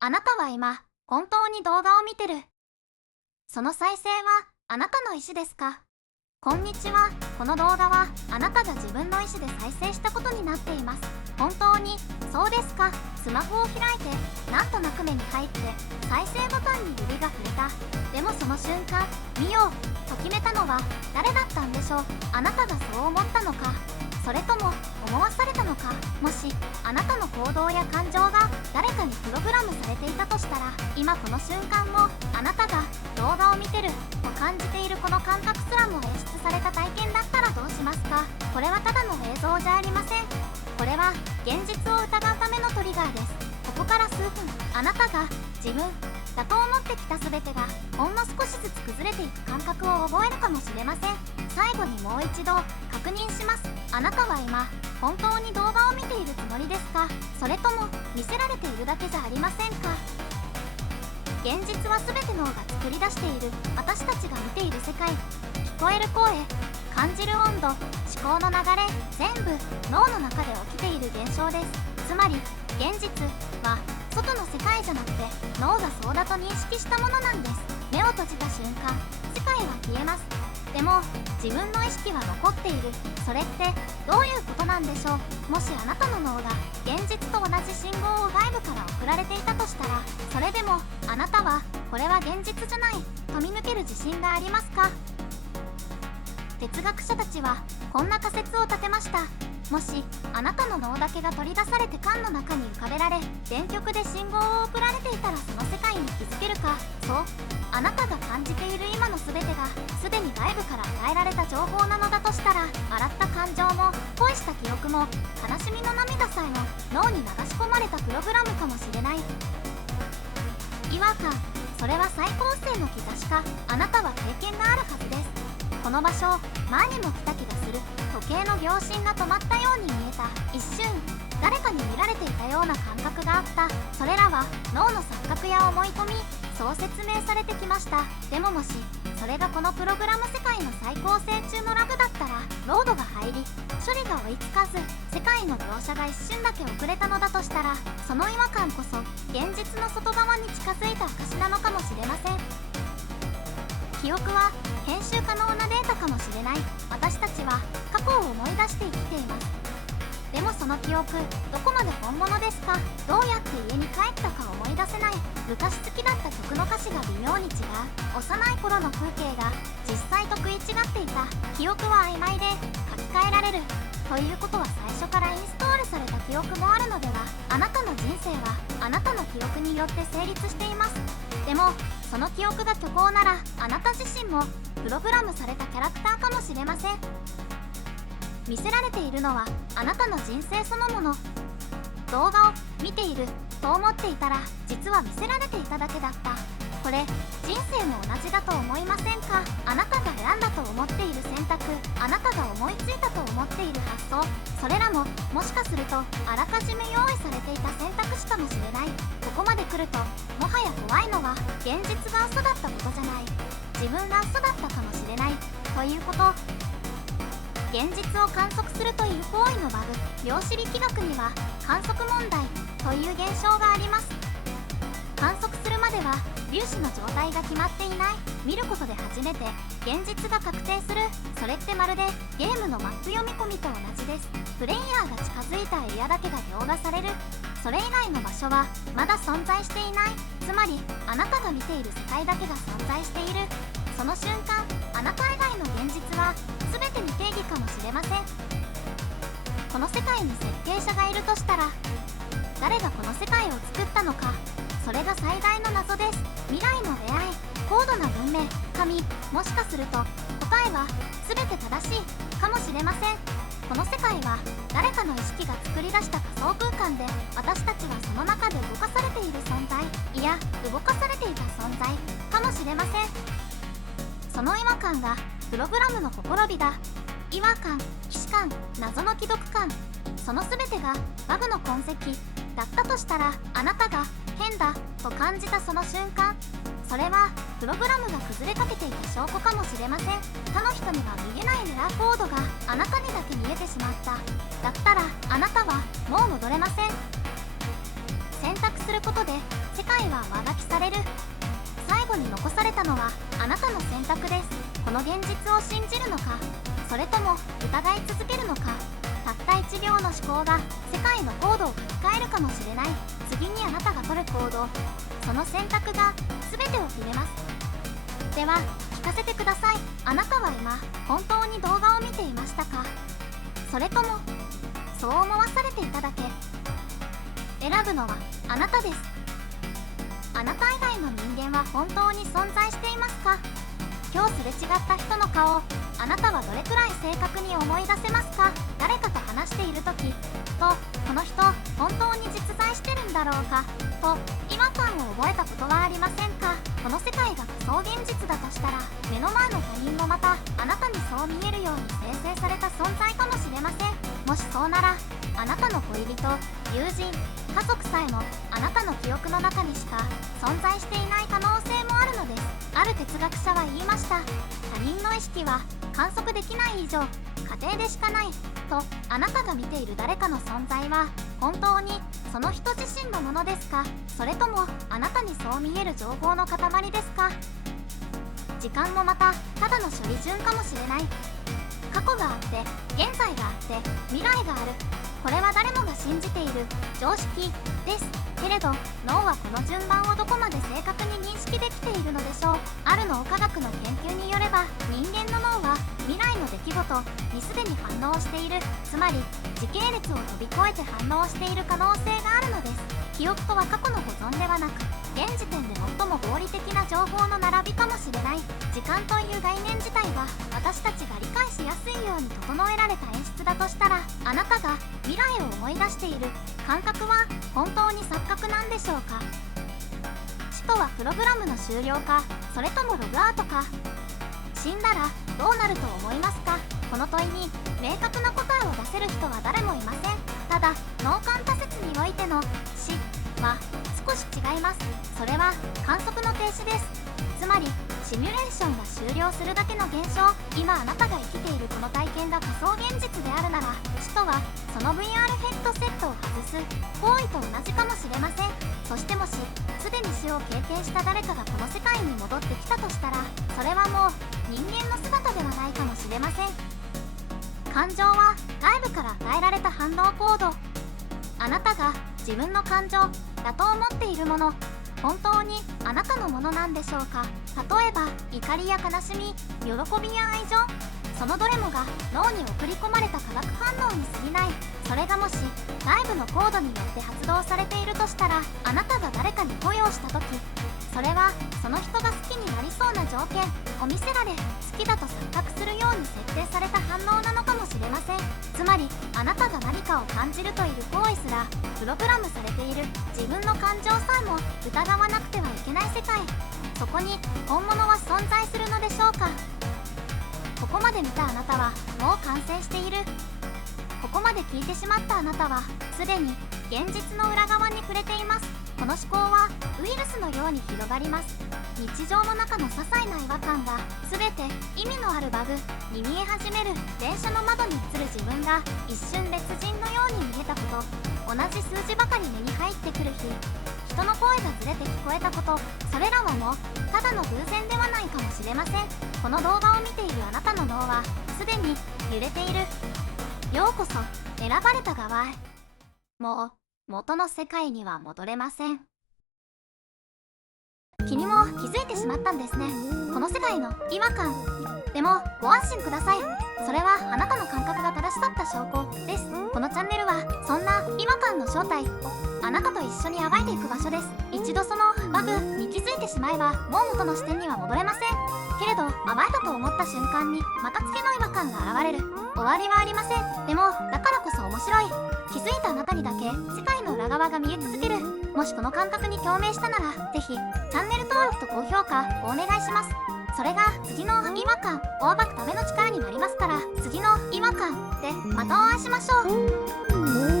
あなたは今、本当に動画を見てる。その再生は、あなたの意思ですか？こんにちは。この動画は、あなたが自分の意思で再生したことになっています。本当に、そうですか？スマホを開いて、なんとなく目に入って、再生ボタンに指が触れた。でもその瞬間、見ようと決めたのは、誰だったんでしょう？あなたがそう思ったのか、それとも思わされたのか。もしあなたの行動や感情が誰かにプログラムされていたとしたら、今この瞬間もあなたが動画を見てると感じているこの感覚すらも演出された体験だったらどうしますか？これはただの映像じゃありません。これは現実を疑うためのトリガーです。ここから数分、あなたが自分だと思ってきた全てがほんの少しずつ崩れていく感覚を覚えるかもしれません。最後にもう一度確認します。あなたは今本当に動画を見ているつもりですか？それとも見せられているだけじゃありませんか？現実は全て脳が作り出している私たちが見ている世界、聞こえる声、感じる温度、思考の流れ、全部脳の中で起きている現象です。つまり現実は外の世界じゃなくて脳がそうだと認識したものなんです。目を閉じた瞬間、世界は消えます。でも自分の意識は残っている。それってどういうことなんでしょう？もしあなたの脳が現実と同じ信号を外部から送られていたとしたら、それでもあなたはこれは現実じゃないと見抜ける自信がありますか？哲学者たちはこんな仮説を立てました。もしあなたの脳だけが取り出されて缶の中に浮かべられ、電極で信号を送られていたらその世界に気づけるか？そう、あなたが感じている今の全てがすでに外部から与えられた情報なのだとしたら、洗った感情も恋した記憶も悲しみの涙さえも脳に流し込まれたプログラムかもしれない。違和感、それは再構成の兆しか？あなたは経験があるはずです。この場所、前にも来た気がする。時計の秒針が止まったように見えた。一瞬誰かに見られていたような感覚があった。それらは脳の錯覚や思い込み、そう説明されてきました。でももしそれがこのプログラム世界の再構成中のラグだったら、ロードが入り処理が追いつかず、世界の描写が一瞬だけ遅れたのだとしたら、その違和感こそ現実の外側に近づいた証なのかもしれません。記憶は編集可能なデータかもしれない。私たちは過去を思い出して生きています。でもその記憶、どこまで本物ですか？どうやって家に帰ったか思い出せない。昔好きだった曲の歌詞が微妙に違う。幼い頃の風景が実際と食い違っていた。記憶は曖昧で書き換えられる。ということは最初からインストールされた記憶もあるのでは？あなたの人生はあなたの記憶によって成立しています。でもその記憶が虚構なら、あなた自身もプログラムされたキャラクターかもしれません。見せられているのはあなたの人生そのもの。動画を見ていると思っていたら、実は見せられていただけだった。これ人生も同じだと思いませんか？あなたが選んだと思っている選択、あなたが思いついたと思っている発想、それらももしかするとあらかじめ用意されていた選択肢かもしれない。ここまで来るともはや怖いのは現実が嘘だったことじゃない、自分が嘘だったかもしれないということ。現実を観測するという行為のバグ、量子力学には観測問題という現象があります。観測するまでは粒子の状態が決まっていない。見ることで初めて現実が確定する。それってまるでゲームのマップ読み込みと同じです。プレイヤーが近づいたエリアだけが描画される。それ以外の場所はまだ存在していない。つまりあなたが見ている世界だけが存在している。その瞬間、あなた以外の現実は全て未定義かもしれません。この世界に設計者がいるとしたら、誰がこの世界を作ったのか、それが最大の謎です。未来の出会い、高度な文明、神、もしかすると答えは全て正しいかもしれません。この世界は誰かの意識が作り出した仮想空間で、私たちはその中で動かされている存在、いや動かされていた存在かもしれません。その違和感がプログラムのほころびだ。違和感、既視感、謎の既読感、その全てがバグの痕跡だったとしたら、あなたが変だと感じたその瞬間、それはプログラムが崩れかけていた証拠かもしれません。他の人には見えないエラーコードがあなたにだけ見えてしまった。だったらあなたはもう戻れません。選択することで世界界は上書きされる。最後に残されたのはあなたの選択です。この現実を信じるのか、それとも疑い続けるのか。たった1秒の思考が世界のコードを書き換えるかもしれない。次にあなたが取る行動、その選択が全てを決めます。では聞かせてください。あなたは今本当に動画を見ていましたか？それともそう思わされていただけ？選ぶのはあなたです。あなた以外の人間は本当に存在していますか？今日すれ違った人の顔、あなたはどれくらい正確に思い出せますか？誰かと話している時と、この人本当に実在してるんだろうかと違和感を覚えたことはありませんか？この世界が仮想現実だとしたら、目の前の他人もまたあなたにそう見えるように生成された存在かもしれません。もしそうなら、あなたの恋人、友人、家族さえもあなたの記憶の中にしか存在していない可能性もあるのです。ある哲学者は言いました。他人の意識は観測できない以上仮定でしかないと。あなたが見ている誰かの存在は本当にその人自身のものですか？それともあなたにそう見える情報の塊ですか？時間もまたただの処理順かもしれない。過去があって現在があって未来がある。これは誰もが信じている常識ですけれど、脳はこの順番をどこまで正確に認識できているのでしょう。ある脳科学の研究によれば、人間の脳は未来の出来事にすでに反応している。つまり時系列を飛び越えて反応している可能性があるのです。記憶とは過去の保存ではなく、現時点で最も合理的な情報の並びかもしれない。時間という概念自体が私たちが理解しやすいように整えられた演出だとしたら、あなたが未来を思い出している感覚は本当に錯覚なんでしょうか？死とはプログラムの終了か、それともログアウトか？死んだらどうなると思いますか？この問いに明確な答えを出せる人は誰もいません。ただ脳幹多説においての死は少し違います。それは観測の停止です。つまりシミュレーションが終了するだけの現象。今あなたが生きているこの体験が仮想現実であるなら、死とはその VR ヘッドセットを外す行為と同じかもしれません。そしてもしすでに死を経験した誰かがこの世界に戻ってきたとしたら、それはもう人間の姿ではないかもしれません。感情は外部から与えられた反応コード。あなたが自分の感情だと思っているもの、本当にあなたのものなんでしょうか？例えば怒りや悲しみ、喜びや愛情、そのどれもが脳に送り込まれた化学反応に過ぎない。それがもし外部のコードによって発動されているとしたら、あなたが誰かに恋をした時、それはその人が好きになりそうな条件を見せられ、好きだと錯覚するように設定された反応なのかもしれません。つまりあなたが何かを感じるという行為すらプログラムされている。自分の感情さえも疑わなくてはいけない世界、そこに本物は存在するのでしょうか？ここまで見たあなたはもう完成している。ここまで聞いてしまったあなたはすでに現実の裏側に触れています。この思考はウイルスのように広がります。日常の中の些細な違和感が全て意味のあるバグに見え始める。電車の窓に映る自分が一瞬別人のように見えたこと、同じ数字ばかり目に入ってくる日、人の声がずれて聞こえたこと、それらはもうただの偶然ではないかもしれません。この動画を見ているあなたの脳はすでに揺れている。ようこそ選ばれた側へ。もう元の世界には戻れません。君も気づいてしまったんですね、この世界の違和感。でもご安心ください。それはあなたの感覚が正しかった証拠です。このチャンネルはそんな違和感の正体をあなたと一緒に暴いていく場所です。一度そのバグに気づいてしまえば、もう元の視点には戻れません。けれど暴いたと思った瞬間にまた付けの違和感が現れる。終わりはありません。でもだからこそ面白い。気づいたあなたにだけ世界の裏側が見え続ける。もしこの感覚に共鳴したなら、ぜひチャンネル登録と高評価お願いします。それが次の違和感を暴くための力になりますから、次の違和感でまたお会いしましょう。